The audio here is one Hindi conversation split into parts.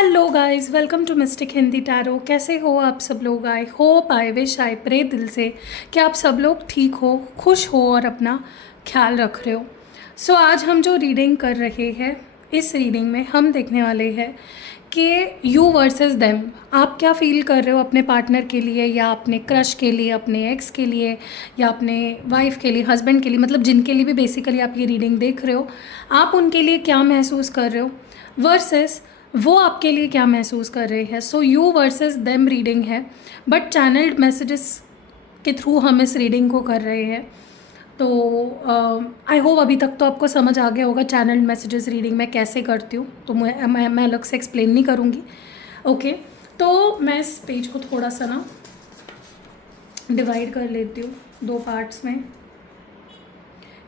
Hello guys, welcome to mystic Hindi tarot. कैसे हो आप सब लोग? I hope, I wish, I pray दिल से कि आप सब लोग ठीक हो, खुश हो और अपना ख्याल रख रहे हो। सो आज हम जो रीडिंग कर रहे हैं, इस रीडिंग में हम देखने वाले हैं कि यू वर्सेस देम। आप क्या फील कर रहे हो अपने पार्टनर के लिए, या अपने क्रश के लिए, अपने एक्स के लिए, या अपने वाइफ के लिए, हस्बैंड के लिए, मतलब जिनके लिए भी बेसिकली आप ये रीडिंग देख रहे हो, आप उनके लिए क्या महसूस कर रहे हो वर्सेस वो आपके लिए क्या महसूस कर रहे हैं। So you versus them reading है, बट चैनल्ड मैसेजेस के थ्रू हम इस रीडिंग को कर रहे हैं। तो आई होप अभी तक तो आपको समझ आ गया होगा चैनल्ड मैसेजेस रीडिंग मैं कैसे करती हूँ, तो मैं अलग से एक्सप्लेन नहीं करूँगी। ओके, तो मैं इस पेज को थोड़ा सा ना डिवाइड कर लेती हूँ दो पार्ट्स में,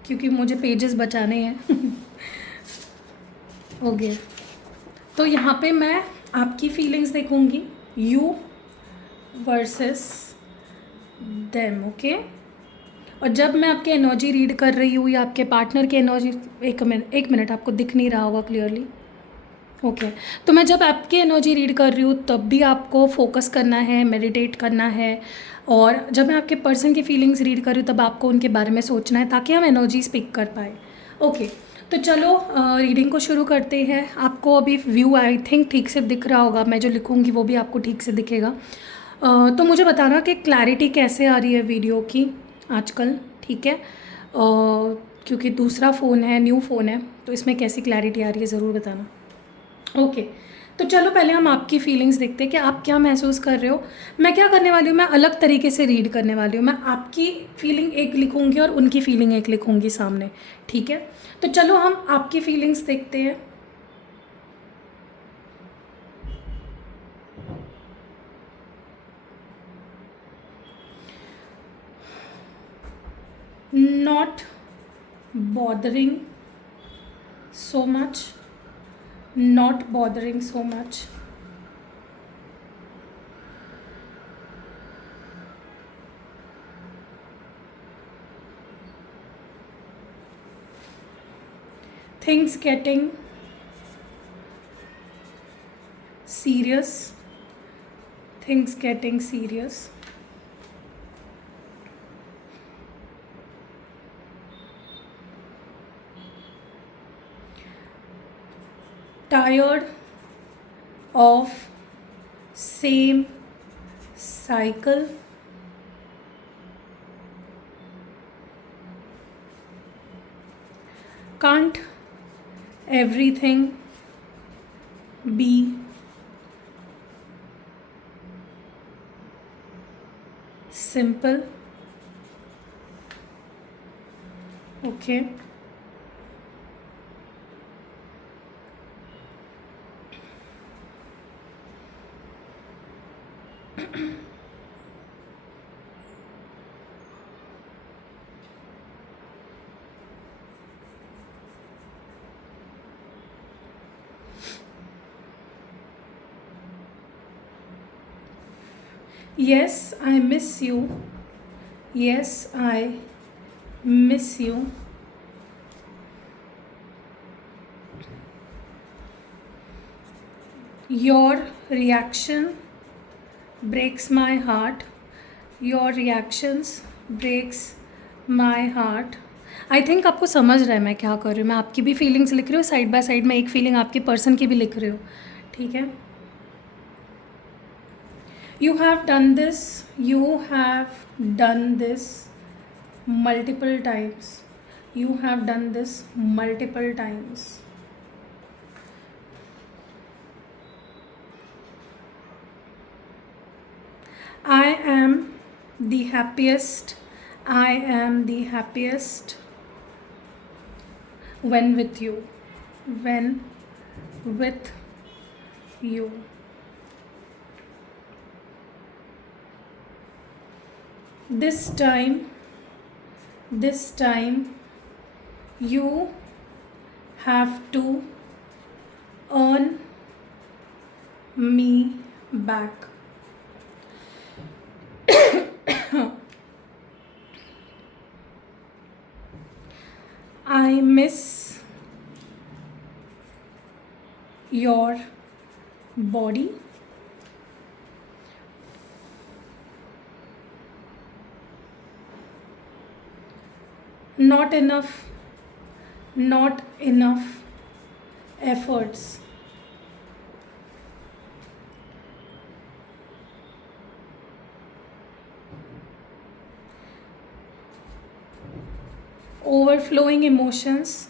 क्योंकि मुझे पेजेस बचाने हैं। हो गया। तो यहाँ पे मैं आपकी फीलिंग्स देखूँगी, यू वर्सेस देम। ओके, और जब मैं आपकी एनर्जी रीड कर रही हूँ या आपके पार्टनर की एनर्जी, एक मिनट आपको दिख नहीं रहा होगा क्लियरली। ओके, तो मैं जब आपकी एनर्जी रीड कर रही हूँ तब भी आपको फोकस करना है, मेडिटेट करना है। और जब मैं आपके पर्सन की फीलिंग्स रीड कर रही हूँ तब आपको उनके बारे में सोचना है, ताकि हम एनर्जीज पिक कर पाए। ओके, तो चलो रीडिंग को शुरू करते हैं। आपको अभी व्यू आई थिंक ठीक से दिख रहा होगा, मैं जो लिखूँगी वो भी आपको ठीक से दिखेगा। तो मुझे बताना कि क्लैरिटी कैसे आ रही है वीडियो की आजकल, ठीक है? क्योंकि दूसरा फ़ोन है, न्यू फ़ोन है, तो इसमें कैसी क्लैरिटी आ रही है ज़रूर बताना। ओके, तो चलो पहले हम आपकी फीलिंग्स देखते हैं कि आप क्या महसूस कर रहे हो। मैं क्या करने वाली हूँ, मैं अलग तरीके से रीड करने वाली हूँ। मैं आपकी फीलिंग एक लिखूँगी और उनकी फीलिंग एक लिखूँगी सामने, ठीक है? तो चलो हम आपकी फीलिंग्स देखते हैं। Not bothering so much, not bothering so much, things getting serious, things getting serious, tired of same cycle, can't everything be simple? Okay, yes, I miss you. Yes, I miss you. Your reaction breaks my heart. Your reactions breaks my heart. I think आपको समझ रहा है मैं क्या कर रही हूँ। मैं आपकी भी फीलिंग्स लिख रही हूँ, साइड बाय साइड में एक फीलिंग आपके पर्सन की भी लिख रही हूँ, ठीक है? You have done this, you have done this multiple times. You have done this multiple times. I am the happiest. I am the happiest when with you. When with you. This time you have to earn me back. I miss your body, not enough efforts, overflowing emotions,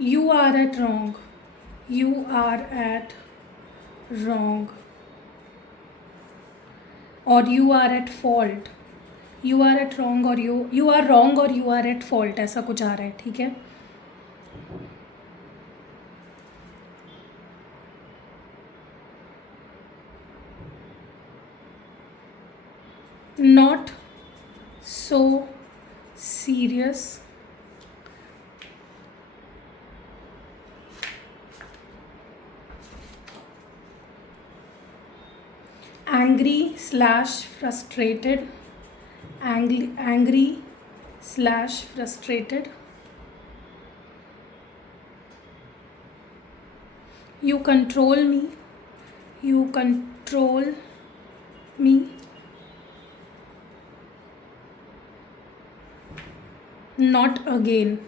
you are at wrong, or you are at fault, you are at wrong or you are wrong और you are at fault, ऐसा कुछ आ रहा है, ठीक है. Not so serious, angry slash frustrated, you control me, not again,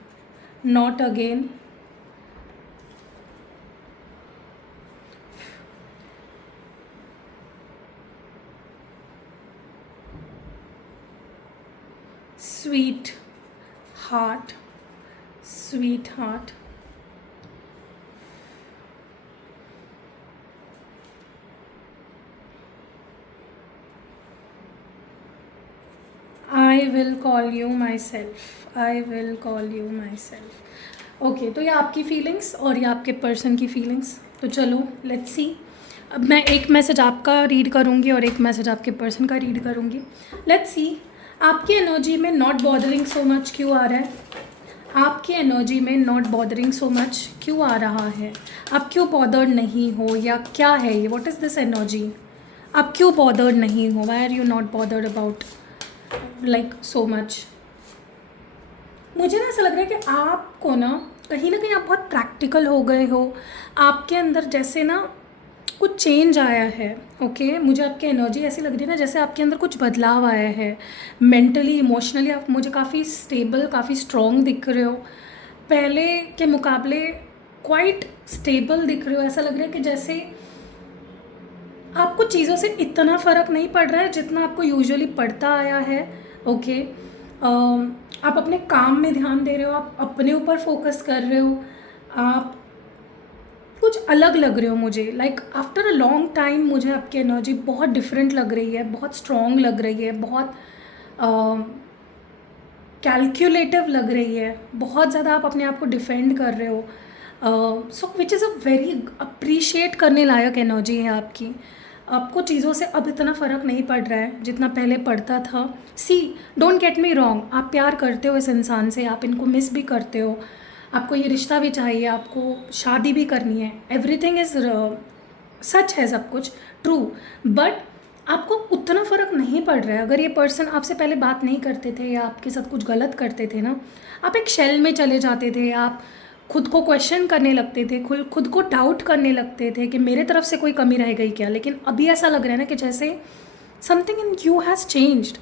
sweetheart, I will call you myself. Okay, तो ये आपकी फीलिंग्स और ये आपके पर्सन की फीलिंग्स. तो चलो लेट्स सी. अब मैं एक मैसेज आपका रीड करूँगी और एक मैसेज आपके पर्सन का रीड करूँगी. लेट्स सी आपकी एनर्जी में नॉट बॉदरिंग सो मच क्यों आ रहा है. आपकी एनर्जी में नॉट बॉदरिंग सो मच क्यों आ रहा है. आप क्यों बॉदर्ड नहीं हो या क्या है ये. What is this energy. आप क्यों बॉदर्ड नहीं हो. Why are you not bothered about like so much. मुझे ना ऐसा लग रहा है कि आपको ना कहीं आप बहुत प्रैक्टिकल हो गए हो. आपके अंदर जैसे ना कुछ चेंज आया है. ओके, मुझे आपकी एनर्जी ऐसी लग रही है ना जैसे आपके अंदर कुछ बदलाव आया है. मेंटली इमोशनली आप मुझे काफ़ी स्टेबल, काफ़ी स्ट्रॉन्ग दिख रहे हो. पहले के मुकाबले क्वाइट स्टेबल दिख रहे हो. ऐसा लग रहा है कि जैसे आपको चीज़ों से इतना फ़र्क नहीं पड़ रहा है जितना आपको यूजुअली पड़ता आया है. ओके, आप अपने काम में ध्यान दे रहे हो. आप अपने ऊपर फोकस कर रहे हो. आप कुछ अलग लग रहे हो मुझे. Like after a long time मुझे आपकी एनर्जी बहुत डिफरेंट लग रही है, बहुत स्ट्रॉन्ग लग रही है, बहुत कैलकुलेटिव लग रही है. बहुत ज़्यादा आप अपने आप को डिफेंड कर रहे हो. So which is a very appreciate करने लायक एनर्जी है आपकी. आपको चीज़ों से अब इतना फ़र्क नहीं पड़ रहा है जितना पहले पड़ता था. सी, डोंट गेट मी रॉन्ग, आप प्यार करते हो इस इंसान से, आप इनको मिस भी करते हो, आपको ये रिश्ता भी चाहिए, आपको शादी भी करनी है. एवरीथिंग इज़ सच है, सब कुछ ट्रू. बट आपको उतना फ़र्क नहीं पड़ रहा है. अगर ये पर्सन आपसे पहले बात नहीं करते थे या आपके साथ कुछ गलत करते थे ना, आप एक शेल में चले जाते थे. आप खुद को क्वेश्चन करने लगते थे, खुद को डाउट करने लगते थे कि मेरे तरफ से कोई कमी रह गई क्या. लेकिन अभी ऐसा लग रहा है ना कि जैसे something in you has changed.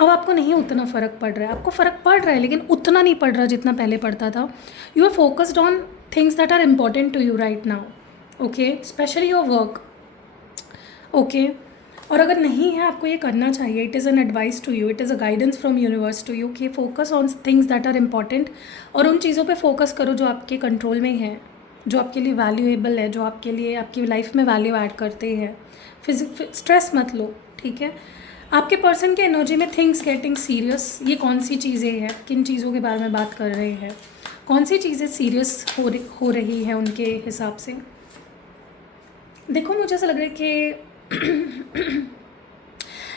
अब आपको नहीं उतना फ़र्क पड़ रहा है. आपको फ़र्क पड़ रहा है लेकिन उतना नहीं पड़ रहा जितना पहले पड़ता था. You are focused on things that are important to you right now. Okay, specially your work. Okay, और अगर नहीं है आपको ये करना चाहिए. It is an advice to you, it is a guidance from universe to you कि focus on things that are important. और उन चीज़ों पे फोकस करो जो आपके कंट्रोल में है, जो आपके लिए वैल्यूएबल है, जो आपके लिए आपकी लाइफ में वैल्यू ऐड करते हैं. स्ट्रेस मत लो, ठीक है. आपके पर्सन के एनर्जी में थिंग्स गेटिंग सीरियस, ये कौन सी चीज़ें हैं, किन चीज़ों के बारे में बात कर रहे हैं, कौन सी चीज़ें सीरियस हो रही है उनके हिसाब से. देखो, मुझे ऐसा लग रहा है कि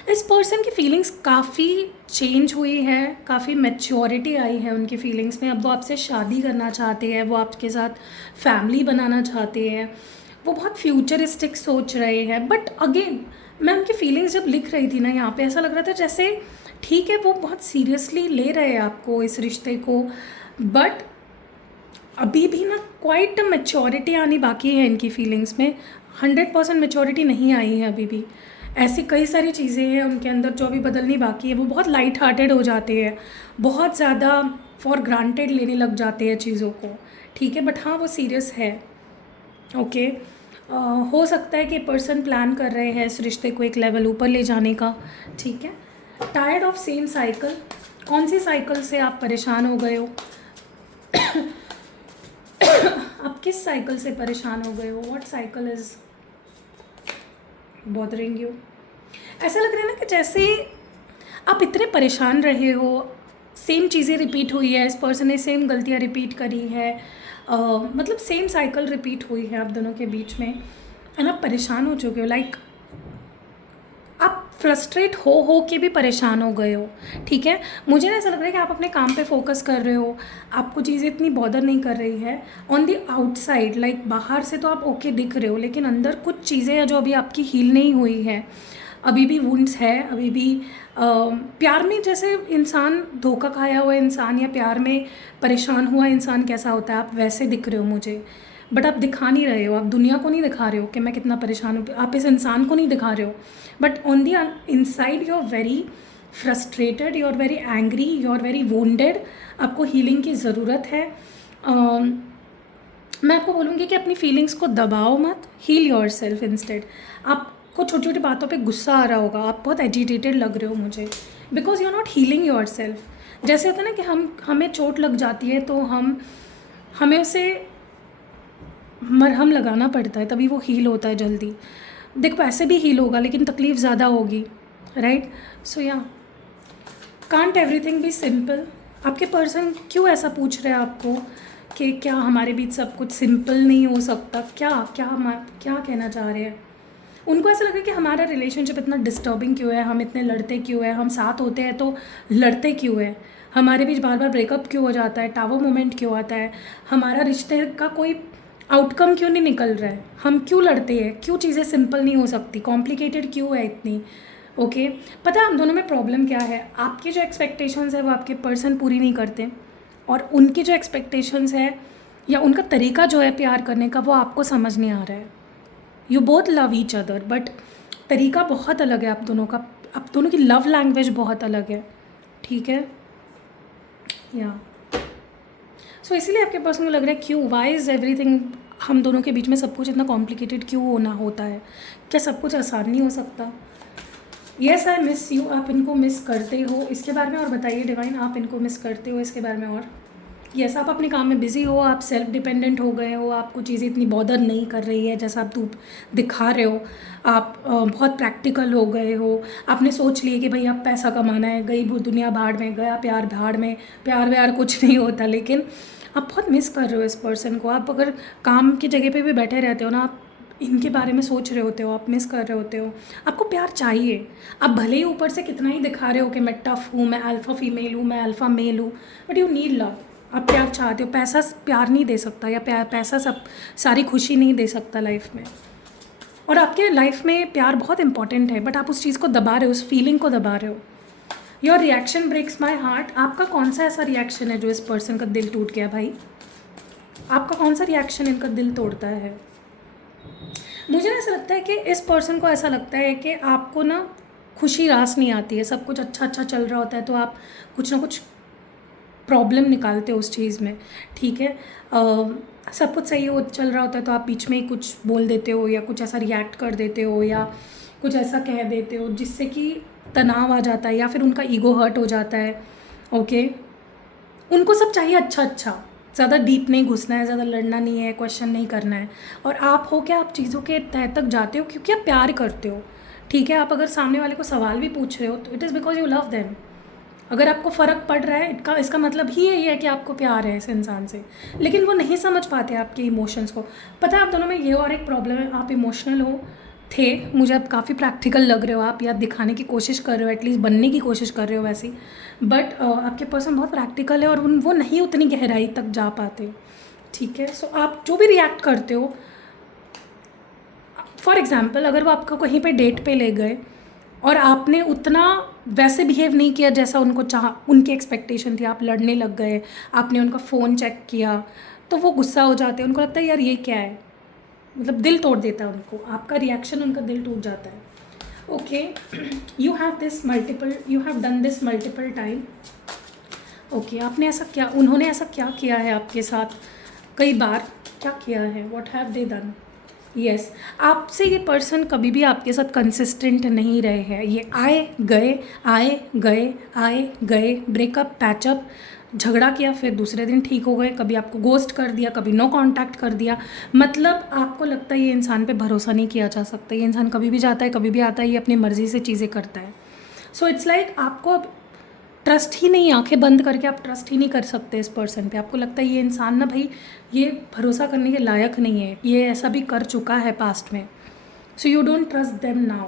इस पर्सन की फीलिंग्स काफ़ी चेंज हुई है, काफ़ी मैच्योरिटी आई है उनकी फीलिंग्स में। अब वो आपसे शादी करना चाहते हैं, वो आपके साथ फैमिली बनाना चाहते हैं, वो बहुत फ्यूचरिस्टिक सोच रहे हैं। बट अगेन मैं उनकी फीलिंग्स जब लिख रही थी ना यहाँ पे, ऐसा लग रहा था जैसे ठीक है वो बहुत सीरियसली ले रहे हैं आपको, इस रिश्ते को, बट अभी भी ना क्वाइट मैच्योरिटी आनी बाकी है इनकी फीलिंग्स में। 100% मैच्योरिटी नहीं आई है अभी भी। ऐसी कई सारी चीज़ें हैं उनके अंदर जो अभी बदलनी बाकी है। वो बहुत लाइट हार्टेड हो जाते हैं, बहुत ज़्यादा फॉर ग्रांटेड लेने लग जाते हैं चीज़ों को, ठीक है। बट हाँ वो सीरियस है, ओके। हो सकता है कि पर्सन प्लान कर रहे हैं इस रिश्ते को एक लेवल ऊपर ले जाने का, ठीक है। टायर्ड ऑफ सेम साइकिल, कौन सी साइकिल से आप परेशान हो गए हो? आप किस साइकिल से परेशान हो गए हो? What cycle is bothering you? ऐसा लग रहा है ना कि जैसे आप इतने परेशान रहे हो, सेम चीज़ें रिपीट हुई है, इस पर्सन ने सेम गलतियाँ रिपीट करी है, मतलब सेम साइकिल रिपीट हुई है आप दोनों के बीच में, एंड आप परेशान हो चुके हो। लाइक आप फ्रस्ट्रेट हो के भी परेशान हो गए हो, ठीक है। मुझे ना ऐसा लग रहा है कि आप अपने काम पे फोकस कर रहे हो, आपको चीज़ें इतनी बॉदर नहीं कर रही है। ऑन द आउटसाइड, लाइक बाहर से तो आप ओके दिख रहे हो, लेकिन अंदर कुछ चीज़ें हैं जो अभी आपकी हील नहीं हुई है, अभी भी वुंड्स है, अभी भी प्यार में जैसे इंसान, धोखा खाया हुआ इंसान या प्यार में परेशान हुआ इंसान कैसा होता है, आप वैसे दिख रहे हो मुझे। बट आप दिखा नहीं रहे हो, आप दुनिया को नहीं दिखा रहे हो कि मैं कितना परेशान हूँ, आप इस इंसान को नहीं दिखा रहे हो। But on the inside you are very frustrated, you are very angry, you are very wounded. आपको हीलिंग की ज़रूरत है। मैं आपको बोलूँगी कि अपनी फीलिंग्स को दबाओ मत, हील योर सेल्फ इंस्टेड। आपको छोटी छोटी बातों पे गुस्सा आ रहा होगा, आप बहुत एजिटेटेड लग रहे हो मुझे, because you are not healing yourself. जैसे होता है ना कि हमें चोट लग जाती है तो हमें उसे मरहम लगाना पड़ता है, तभी वो हील होता है जल्दी। देखो ऐसे भी हील होगा लेकिन तकलीफ़ ज़्यादा होगी, राइट। सो या कांट एवरीथिंग बी सिंपल। आपके पर्सन क्यों ऐसा पूछ रहे हैं आपको कि क्या हमारे बीच सब कुछ सिंपल नहीं हो सकता? क्या क्या हम क्या कहना चाह रहे हैं? उनको ऐसा लगा कि हमारा रिलेशनशिप इतना डिस्टर्बिंग क्यों है, हम इतने लड़ते क्यों है, हम साथ होते हैं तो लड़ते क्यों है, हमारे बीच बार बार ब्रेकअप क्यों हो जाता है, टावर मोमेंट क्यों आता है, हमारा रिश्ते का कोई आउटकम क्यों नहीं निकल रहा है, हम क्यों लड़ते हैं, क्यों चीज़ें सिंपल नहीं हो सकती, कॉम्प्लिकेटेड क्यों है इतनी, ओके। पता है हम दोनों में प्रॉब्लम क्या है? आपकी जो एक्सपेक्टेशंस है वो आपके पर्सन पूरी नहीं करते, और उनकी जो एक्सपेक्टेशंस है या उनका तरीका जो है प्यार करने का वो आपको समझ नहीं आ रहा है। You both love each other, but तरीका बहुत अलग है आप दोनों का, आप दोनों की लव लैंग्वेज बहुत अलग है, ठीक है। या सो इसीलिए आपके पर्सन को लग रहा है क्यों, वाई इज़ एवरीथिंग, हम दोनों के बीच में सब कुछ इतना कॉम्प्लिकेटेड क्यों होना होता है, क्या सब कुछ आसान नहीं हो सकता? येस आई मिस यू, आप इनको मिस करते हो, इसके बारे में और बताइए डिवाइन, आप इनको मिस करते हो इसके बारे में और? यस आप अपने काम में बिज़ी हो, आप सेल्फ डिपेंडेंट हो गए हो, आपको चीज़ें इतनी बॉदर नहीं कर रही है जैसा आप दिखा रहे हो, आप बहुत प्रैक्टिकल हो गए हो, आपने सोच लिया कि भाई आप पैसा कमाना है, गई दुनिया भाड़ में, गया प्यार भाड़ में, प्यार व्यार कुछ नहीं होता। लेकिन आप बहुत मिस कर रहे हो इस पर्सन को। आप अगर काम की जगह पे भी बैठे रहते हो ना, आप इनके बारे में सोच रहे होते हो, आप मिस कर रहे होते हो, आपको प्यार चाहिए। आप भले ही ऊपर से कितना ही दिखा रहे हो कि मैं टफ हूँ, मैं अल्फ़ा फीमेल हूँ, मैं अल्फ़ा मेल हूँ, बट यू नीड लव। आप प्यार चाहते हो, पैसा प्यार नहीं दे सकता, या पैसा सब सारी खुशी नहीं दे सकता लाइफ में। और आपके लाइफ में प्यार बहुत इंपॉर्टेंट है, बट आप उस चीज़ को दबा रहे हो, उस फीलिंग को दबा रहे हो। Your reaction breaks my heart. आपका कौन सा ऐसा रिएक्शन है जो इस पर्सन का दिल टूट गया भाई? आपका कौन सा रिएक्शन इनका दिल तोड़ता है? मुझे ना ऐसा लगता है कि इस पर्सन को ऐसा लगता है कि आपको ना खुशी रास नहीं आती है, सब कुछ अच्छा अच्छा चल रहा होता है तो आप कुछ ना कुछ प्रॉब्लम निकालते हो उस चीज़ में, ठीक है। सब कुछ सही हो चल रहा होता है तो आप बीच में ही कुछ बोल देते हो, या कुछ ऐसा रिएक्ट कर देते हो, या कुछ ऐसा कह देते हो जिससे कि तनाव आ जाता है, या फिर उनका ईगो हर्ट हो जाता है, ओके। उनको सब चाहिए अच्छा अच्छा, ज़्यादा डीप नहीं घुसना है, ज़्यादा लड़ना नहीं है, क्वेश्चन नहीं करना है। और आप हो क्या, आप चीज़ों के तह तक जाते हो क्योंकि आप प्यार करते हो, ठीक है। आप अगर सामने वाले को सवाल भी पूछ रहे हो तो it is because you love them. अगर आपको फ़र्क पड़ रहा है इसका मतलब ही यही है कि आपको प्यार है इस इंसान से, लेकिन वो नहीं समझ पाते आपके इमोशंस को। पता है आप दोनों में ये और एक प्रॉब्लम है, आप इमोशनल हो, थे, मुझे अब काफ़ी प्रैक्टिकल लग रहे हो आप, या दिखाने की कोशिश कर रहे हो, एटलीस्ट बनने की कोशिश कर रहे हो वैसे, बट आपके पर्सन बहुत प्रैक्टिकल है और वो नहीं उतनी गहराई तक जा पाते, ठीक है। सो आप जो भी रिएक्ट करते हो, फॉर एग्ज़ाम्पल अगर वो आपको कहीं पे डेट पे ले गए और आपने उतना वैसे बिहेव नहीं किया जैसा उनको उनकी एक्सपेक्टेशन थी, आप लड़ने लग गए, आपने उनका फ़ोन चेक किया, तो वो गुस्सा हो जाते हैं, उनको लगता है यार ये क्या है, मतलब दिल तोड़ देता है उनको, आपका रिएक्शन उनका दिल टूट जाता है। Okay, you have done this multiple time. Okay, आपने ऐसा क्या, उन्होंने ऐसा क्या किया है आपके साथ, कई बार क्या किया है, what have they done. Yes, आपसे ये पर्सन कभी भी आपके साथ कंसिस्टेंट नहीं रहे हैं, ये आए गए आए गए आए गए, ब्रेकअप, पैचअप, झगड़ा किया, फिर दूसरे दिन ठीक हो गए, कभी आपको गोस्ट कर दिया, कभी नो कांटेक्ट कर दिया, मतलब आपको लगता है ये इंसान पे भरोसा नहीं किया जा सकता, ये इंसान कभी भी जाता है कभी भी आता है, ये अपनी मर्ज़ी से चीज़ें करता है। सो इट्स लाइक आपको अब ट्रस्ट ही नहीं, आंखें बंद करके आप ट्रस्ट ही नहीं कर सकते इस पर्सन पे, आपको लगता है ये इंसान ना भाई ये भरोसा करने के लायक नहीं है, ये ऐसा भी कर चुका है पास्ट में, so you don't trust them now,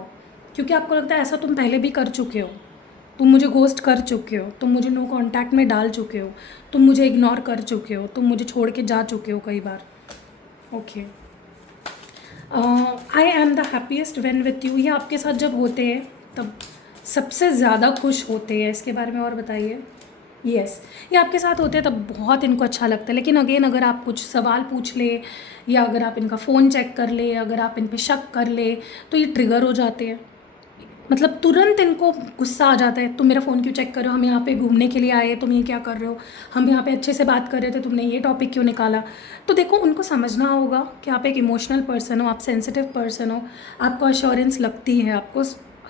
क्योंकि आपको लगता है ऐसा तुम पहले भी कर चुके हो, तुम मुझे गोस्ट कर चुके हो, तुम मुझे नो कांटेक्ट में डाल चुके हो, तुम मुझे इग्नोर कर चुके हो, तुम मुझे छोड़ के जा चुके हो कई बार। Okay, I am the happiest when with you, ये आपके साथ जब होते हैं तब सबसे ज़्यादा खुश होते हैं, इसके बारे में और बताइए। यस, ये आपके साथ होते हैं तब बहुत इनको अच्छा लगता है, लेकिन अगेन अगर आप कुछ सवाल पूछ ले, या अगर आप इनका फ़ोन चेक कर ले, अगर आप इन पे शक कर ले, तो ये ट्रिगर हो जाते हैं, मतलब तुरंत इनको गुस्सा आ जाता है, तुम मेरा फ़ोन क्यों चेक कर रहे हो, हम यहाँ पे घूमने के लिए आए, तुम ये क्या कर रहे हो, हम यहाँ पे अच्छे से बात कर रहे थे, तुमने ये टॉपिक क्यों निकाला। तो देखो, उनको समझना होगा कि आप एक इमोशनल पर्सन हो, आप सेंसिटिव पर्सन हो, आपको अश्योरेंस लगती है, आपको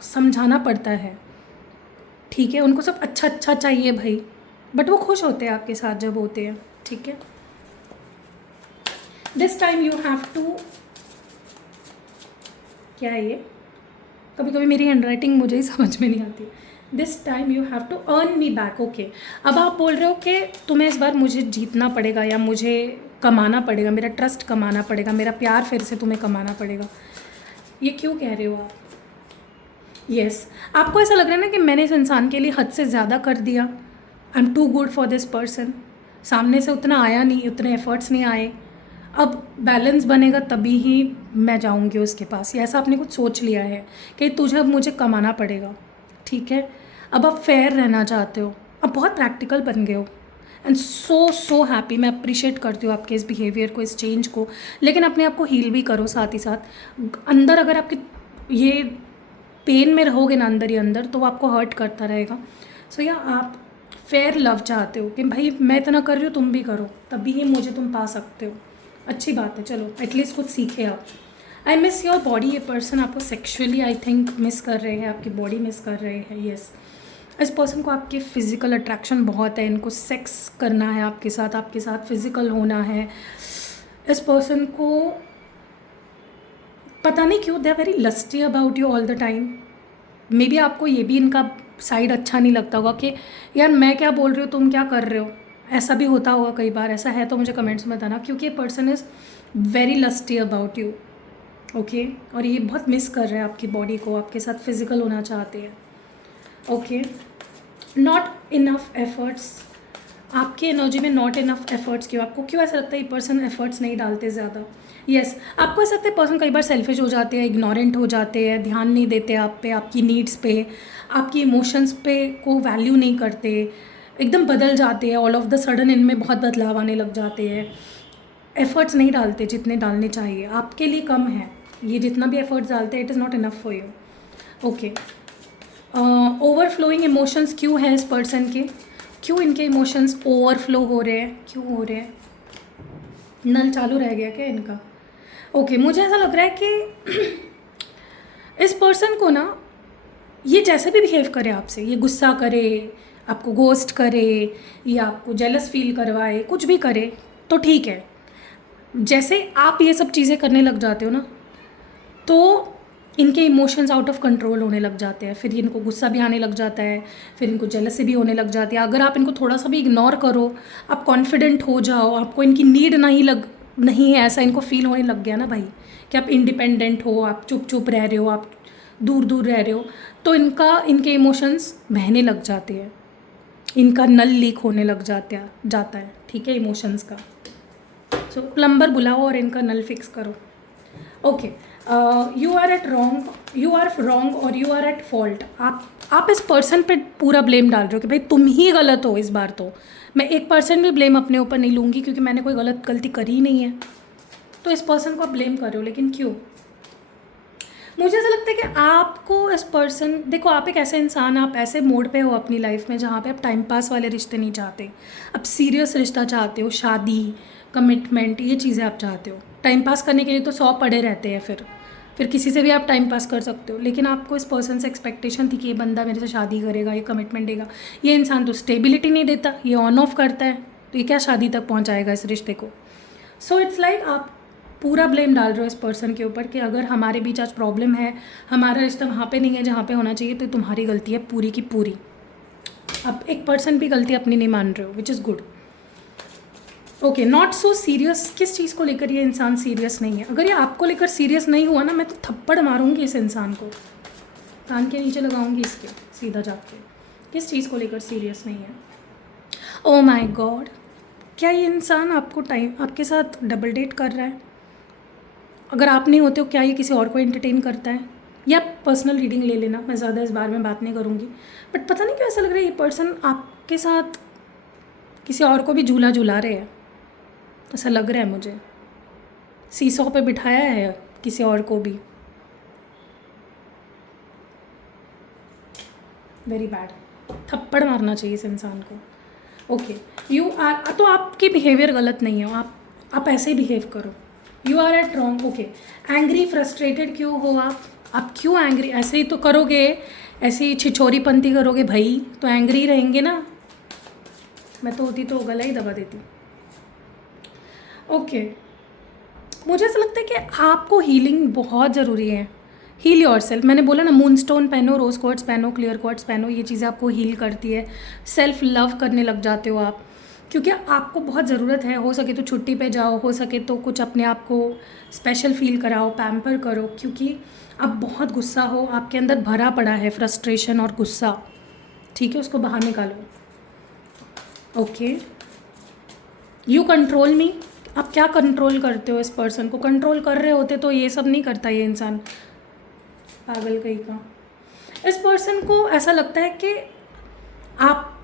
समझाना पड़ता है, ठीक है। उनको सब अच्छा अच्छा चाहिए भाई, बट वो खुश होते हैं आपके साथ जब होते हैं, ठीक है। This time you have to, क्या है ये, कभी कभी मेरी हैंडराइटिंग मुझे ही समझ में नहीं आती। This time you have to earn me back. Okay, अब आप बोल रहे हो कि तुम्हें इस बार मुझे जीतना पड़ेगा, या मुझे कमाना पड़ेगा, मेरा ट्रस्ट कमाना पड़ेगा, मेरा प्यार फिर से तुम्हें कमाना पड़ेगा, ये क्यों कह रहे हो आप। यस, आपको ऐसा लग रहा है ना कि मैंने इस इंसान के लिए हद से ज़्यादा कर दिया, I am too good for this person, सामने से उतना आया नहीं, उतने एफर्ट्स नहीं आए, अब बैलेंस बनेगा तभी ही मैं जाऊंगी उसके पास, या ऐसा आपने कुछ सोच लिया है कि तुझे अब मुझे कमाना पड़ेगा, ठीक है। अब आप फेयर रहना चाहते हो, अब बहुत प्रैक्टिकल बन गए हो, एंड सो हैप्पी, मैं अप्रिशिएट करती हूँ आपके इस बिहेवियर को, इस चेंज को, लेकिन अपने आप को हील भी करो साथ ही साथ। अंदर अगर आपके ये पेन में रहोगे ना अंदर ही अंदर, तो वो आपको हर्ट करता रहेगा। सो या आप फेयर लव चाहते हो कि भाई मैं इतना कर रही हूँ तुम भी करो, तभी ही मुझे तुम पा सकते हो, अच्छी बात है, चलो एटलीस्ट कुछ सीखे आप। आई मिस योर बॉडी, ये पर्सन आपको सेक्शुअली आई थिंक मिस कर रहे हैं, आपकी बॉडी मिस कर रहे हैं। यस, इस पर्सन को आपकी फ़िज़िकल अट्रैक्शन बहुत है, इनको सेक्स करना है आपके साथ फिज़िकल होना है। इस पर्सन को पता नहीं क्यों they are very lusty about you all the time. Maybe आपको ये भी इनका साइड अच्छा नहीं लगता होगा कि यार मैं क्या बोल रही हूँ तुम क्या कर रहे हो, ऐसा भी होता होगा कई बार, ऐसा है तो मुझे कमेंट्स में बताना, क्योंकि ये person is very lusty about you. Okay, और ये बहुत मिस कर रहे हैं आपकी बॉडी को, आपके साथ फिज़िकल होना चाहते हैं। ओके, नॉट इनफ एफर्ट्स, आपकी एनर्जी में नॉट इनफ एफर्ट्स क्यों, आपको क्यों ऐसा लगता है ये पर्सन एफर्ट्स नहीं डालते ज़्यादा। यस, आपको ऐसा लगता है पर्सन कई बार सेल्फिश हो जाते हैं, इग्नोरेंट हो जाते हैं, ध्यान नहीं देते आप पे, आपकी नीड्स पे, आपकी इमोशंस पे को वैल्यू नहीं करते, एकदम बदल जाते हैं, ऑल ऑफ द सडन इनमें बहुत बदलाव आने लग जाते हैं, एफ़र्ट्स नहीं डालते जितने डालने चाहिए, आपके लिए कम है, ये जितना भी एफ़र्ट्स डालते हैं it is not enough for you. Okay, overflowing emotions क्यों है इस पर्सन के, क्यों इनके इमोशंस ओवरफ्लो हो रहे हैं, क्यों हो रहे हैं, नल चालू रह गया क्या इनका। ओके, मुझे ऐसा लग रहा है कि इस पर्सन को ना ये जैसे भी बिहेव करे आपसे, ये गुस्सा करे, आपको गोस्ट करे, या आपको जेलस फील करवाए, कुछ भी करे तो ठीक है, जैसे आप ये सब चीज़ें करने लग जाते हो ना, तो इनके इमोशंस आउट ऑफ कंट्रोल होने लग जाते हैं, फिर इनको गुस्सा भी आने लग जाता है, फिर इनको जेलसी भी होने लग जाती है। अगर आप इनको थोड़ा सा भी इग्नोर करो, आप कॉन्फिडेंट हो जाओ, आपको इनकी नीड नहीं है, ऐसा इनको फील होने लग गया ना भाई कि आप इंडिपेंडेंट हो, आप चुप चुप रह रहे हो, आप दूर दूर रह रहे हो, तो इनके इमोशंस बहने लग जाते हैं, इनका नल लीक होने लग जाता है, ठीक है, इमोशंस का। सो प्लम्बर बुलाओ और इनका नल फिक्स करो। ओके, यू आर रॉन्ग और यू आर एट फॉल्ट। आप इस पर्सन पे पूरा ब्लेम डाल रहे हो कि भाई तुम ही गलत हो इस बार। तो मैं 1% भी ब्लेम अपने ऊपर नहीं लूँगी, क्योंकि मैंने कोई गलती करी ही नहीं है। तो इस पर्सन को आप ब्लेम कर रहे हो, लेकिन क्यों? मुझे ऐसा लगता है कि आपको इस पर्सन, देखो आप एक ऐसे इंसान, आप ऐसे मोड पे हो अपनी लाइफ में जहाँ पे आप टाइम पास वाले रिश्ते नहीं चाहते, आप सीरियस रिश्ता चाहते हो, शादी, कमिटमेंट, ये चीज़ें आप चाहते हो। टाइम पास करने के लिए तो 100 पड़े रहते हैं, फिर किसी से भी आप टाइम पास कर सकते हो, लेकिन आपको इस पर्सन से एक्सपेक्टेशन थी कि ये बंदा मेरे से शादी करेगा, ये कमिटमेंट देगा। ये इंसान तो स्टेबिलिटी नहीं देता, ये ऑन ऑफ करता है, तो ये क्या शादी तक पहुँचाएगा इस रिश्ते को? सो इट्स लाइक आप पूरा ब्लेम डाल रहे हो इस पर्सन के ऊपर कि अगर हमारे बीच आज प्रॉब्लम है, हमारा रिश्ता वहाँ पे नहीं है जहाँ पे होना चाहिए, तो तुम्हारी गलती है पूरी की पूरी। अब 1% भी गलती अपनी नहीं मान रहे हो, which is good. Okay, not so serious. किस चीज़ को लेकर ये इंसान सीरियस नहीं है? अगर ये आपको लेकर सीरियस नहीं हुआ ना, मैं तो थप्पड़ मारूंगी इस इंसान को, कान के नीचे लगाऊंगी इसके सीधा जाके। किस चीज़ को लेकर सीरियस नहीं है? ओ माई गॉड, क्या ये इंसान आपके साथ डबल डेट कर रहा है? अगर आप नहीं होते हो, क्या ये किसी और को एंटरटेन करता है? या पर्सनल रीडिंग ले लेना, मैं ज़्यादा इस बारे में बात नहीं करूँगी। बट पता नहीं क्यों ऐसा लग रहा है ये पर्सन आपके साथ किसी और को भी झूला झूला रहे हैं, ऐसा लग रहा है मुझे। सीसॉ पे बिठाया है किसी और को भी। वेरी बैड, थप्पड़ मारना चाहिए इस इंसान को। ओके, यू आर, तो आपकी बिहेवियर गलत नहीं है, आप ऐसे ही बिहेव करो। You are at wrong. Okay, angry, frustrated क्यों हो आप क्यों एंग्री? ऐसे ही तो करोगे, ऐसे ही छिछोरीपंती करोगे भाई, तो एंग्री रहेंगे ना। मैं तो होती तो गला ही दबा देती। ओके, मुझे ऐसा लगता है कि आपको हीलिंग बहुत ज़रूरी है। Heal yourself. मैंने बोला ना, मून स्टोन पहनो, रोज़ क्वार्ट्स पहनो, क्लियर क्वार्ट्स पहनो, ये चीज़ें आपको हील करती है। सेल्फ लव करने लग जाते हो आप, क्योंकि आपको बहुत ज़रूरत है। हो सके तो छुट्टी पे जाओ, हो सके तो कुछ अपने आप को स्पेशल फील कराओ, पैम्पर करो, क्योंकि आप बहुत गुस्सा हो, आपके अंदर भरा पड़ा है फ्रस्ट्रेशन और गुस्सा, ठीक है, उसको बाहर निकालो। ओके, यू कंट्रोल मी। आप क्या कंट्रोल करते हो? इस पर्सन को कंट्रोल कर रहे होते तो ये सब नहीं करता ये इंसान, पागल कहीं का। इस पर्सन को ऐसा लगता है कि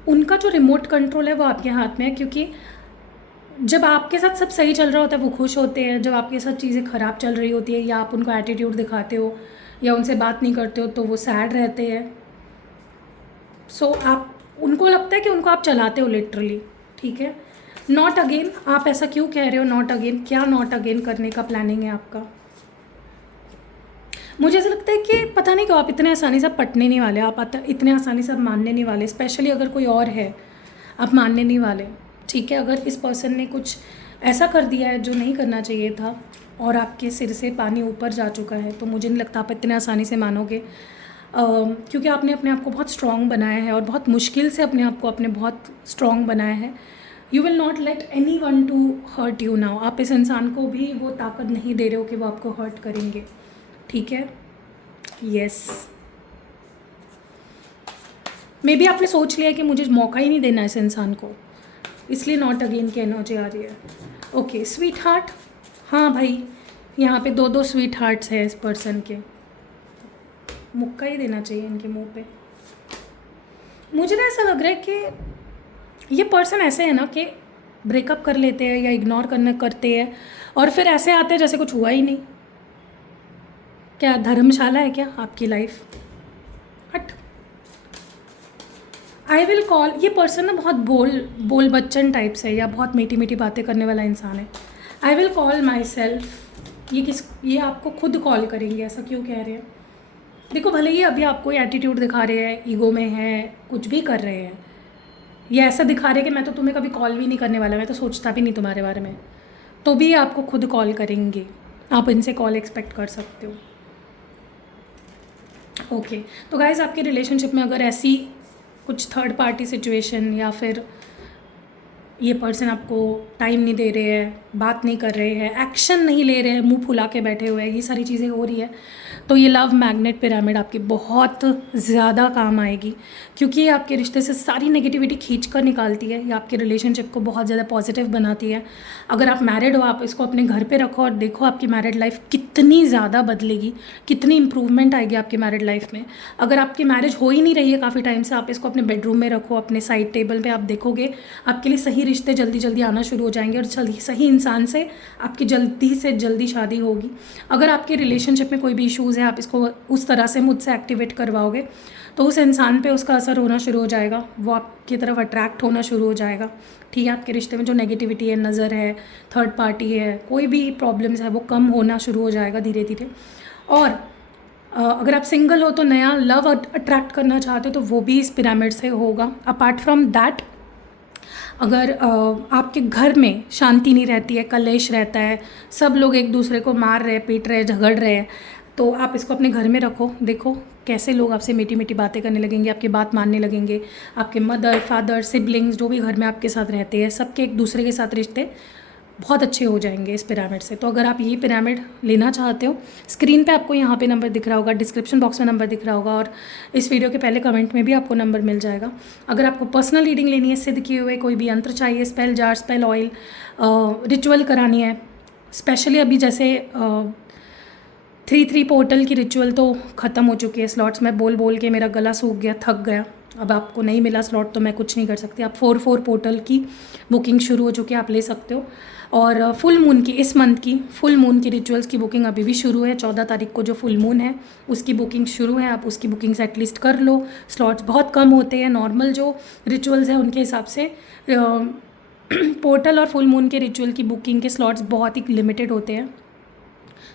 उनका जो रिमोट कंट्रोल है वो आपके हाथ में है, क्योंकि जब आपके साथ सब सही चल रहा होता है वो खुश होते हैं, जब आपके साथ चीज़ें ख़राब चल रही होती है या आप उनको एटीट्यूड दिखाते हो या उनसे बात नहीं करते हो तो वो सैड रहते हैं। सो उनको लगता है कि उनको आप चलाते हो लिटरली, ठीक है। नॉट अगेन, आप ऐसा क्यों कह रहे हो नॉट अगेन? क्या नॉट अगेन करने का प्लानिंग है आपका? मुझे ऐसा लगता है कि पता नहीं क्यों आप इतने आसानी से पटने नहीं वाले, आप इतने आसानी से मानने नहीं वाले, स्पेशली अगर कोई और है आप मानने नहीं वाले, ठीक है। अगर इस पर्सन ने कुछ ऐसा कर दिया है जो नहीं करना चाहिए था और आपके सिर से पानी ऊपर जा चुका है, तो मुझे नहीं लगता आप इतने आसानी से मानोगे, क्योंकि आपने अपने आप को बहुत स्ट्रॉन्ग बनाया है और बहुत मुश्किल से अपने आप को बहुत स्ट्रॉन्ग बनाया है। You will not let anyone to hurt you now. आप इस इंसान को भी वो ताकत नहीं दे रहे हो कि वो आपको हर्ट करेंगे, ठीक है। यस, मे बी आपने सोच लिया कि मुझे मौका ही नहीं देना इस इंसान को, इसलिए नॉट अगेन की एनर्जी आ रही है। Okay, sweet heart. हाँ भाई, यहाँ पे 2-2 स्वीट हार्ट्स है इस पर्सन के, मुक्का ही देना चाहिए इनके मुंह पे। मुझे ना ऐसा लग रहा है कि ये पर्सन ऐसे है ना कि ब्रेकअप कर लेते हैं या इग्नोर करते हैं और फिर ऐसे आते हैं जैसे कुछ हुआ ही नहीं। क्या धर्मशाला है क्या आपकी लाइफ? हट। आई विल कॉल, ये पर्सन ना बहुत बोल बच्चन टाइप से या बहुत मीठी मीठी बातें करने वाला इंसान है। I will call my self. ये आपको खुद कॉल करेंगे, ऐसा क्यों कह रहे हैं? देखो, भले ही अभी आपको एटीट्यूड दिखा रहे हैं, ईगो में है, कुछ भी कर रहे हैं, ये ऐसा दिखा रहे हैं कि मैं तो तुम्हें कभी कॉल भी नहीं करने वाला, मैं तो सोचता भी नहीं तुम्हारे बारे में, तो भी आपको खुद कॉल करेंगे। आप इनसे कॉल एक्सपेक्ट कर सकते हो। ओके, तो गाइज आपके रिलेशनशिप में अगर ऐसी कुछ थर्ड पार्टी सिचुएशन या फिर ये पर्सन आपको टाइम नहीं दे रहे हैं, बात नहीं कर रहे हैं, एक्शन नहीं ले रहे हैं, मुंह फुला के बैठे हुए हैं, ये सारी चीज़ें हो रही है, तो ये लव मैग्नेट पिरामिड आपकी बहुत ज़्यादा काम आएगी, क्योंकि ये आपके रिश्ते से सारी नेगेटिविटी खींच कर निकालती है। ये आपके रिलेशनशिप को बहुत ज़्यादा पॉजिटिव बनाती है। अगर आप मैरिड हो, आप इसको अपने घर पे रखो और देखो आपकी मैरिड लाइफ कितनी ज़्यादा बदलेगी, कितनी इंप्रूवमेंट आएगी आपकी मैरिड लाइफ में। अगर आपकी मैरिज हो ही नहीं रही है काफ़ी टाइम से, आप इसको अपने बेडरूम में रखो, अपने साइड टेबल पे, आप देखोगे आपके लिए सही रिश्ते जल्दी जल्दी आना शुरू हो जाएंगे और जल्दी सही इंसान से आपकी जल्दी से जल्दी शादी होगी। अगर आपके रिलेशनशिप में कोई भी इश्यूज़ है, आप इसको उस तरह से मुझसे एक्टिवेट करवाओगे तो उस इंसान पे उसका असर होना शुरू हो जाएगा, वो आपकी तरफ अट्रैक्ट होना शुरू हो जाएगा। ठीक है, आपके रिश्ते में जो नेगेटिविटी है, नज़र है, थर्ड पार्टी है, कोई भी प्रॉब्लम्स है, वो कम होना शुरू हो जाएगा धीरे धीरे। और अगर आप सिंगल हो तो नया लव अट्रैक्ट करना चाहते हो तो वो भी इस पिरामिड से होगा। अपार्ट फ्रॉम दैट, अगर आपके घर में शांति नहीं रहती है, कलेश रहता है, सब लोग एक दूसरे को मार रहे, पीट रहे, झगड़ रहे हैं, तो आप इसको अपने घर में रखो, देखो कैसे लोग आपसे मीठी मीठी बातें करने लगेंगे, आपकी बात मानने लगेंगे। आपके मदर, फादर, सिबलिंग्स जो भी घर में आपके साथ रहते हैं, सबके एक दूसरे के साथ रिश्ते बहुत अच्छे हो जाएंगे इस पिरामिड से। तो अगर आप ये पिरामिड लेना चाहते हो, स्क्रीन पे आपको यहाँ पे नंबर दिख रहा होगा, डिस्क्रिप्शन बॉक्स में नंबर दिख रहा होगा और इस वीडियो के पहले कमेंट में भी आपको नंबर मिल जाएगा। अगर आपको पर्सनल रीडिंग लेनी है, सिद्ध किए हुए कोई भी यंत्र चाहिए, spell jar, spell oil, ritual करानी है, स्पेशली अभी जैसे 3-3 पोर्टल की रिचुअल तो ख़त्म हो चुकी है स्लॉट्स में, बोल बोल के मेरा गला सूख गया, थक गया, अब आपको नहीं मिला स्लॉट तो मैं कुछ नहीं कर सकती। आप 4 पोर्टल की बुकिंग शुरू हो चुकी है, आप ले सकते हो। और फुल मून की, इस मंथ की फुल मून की रिचुअल्स की बुकिंग अभी भी शुरू है। 14 तारीख को जो फुल मून है उसकी बुकिंग शुरू है, आप उसकी बुकिंग्स एटलीस्ट कर लो। स्लॉट्स बहुत कम होते हैं, नॉर्मल जो रिचुअल्स हैं उनके हिसाब से पोर्टल और फुल मून के रिचुअल की बुकिंग के स्लॉट्स बहुत ही लिमिटेड होते हैं।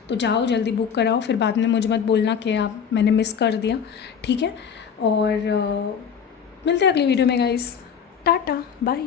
तो जाओ जल्दी बुक कराओ, फिर बाद में मुझे मत बोलना कि आप मैंने मिस कर दिया। ठीक है, और मिलते हैं अगली वीडियो में गाइस। Tata bye.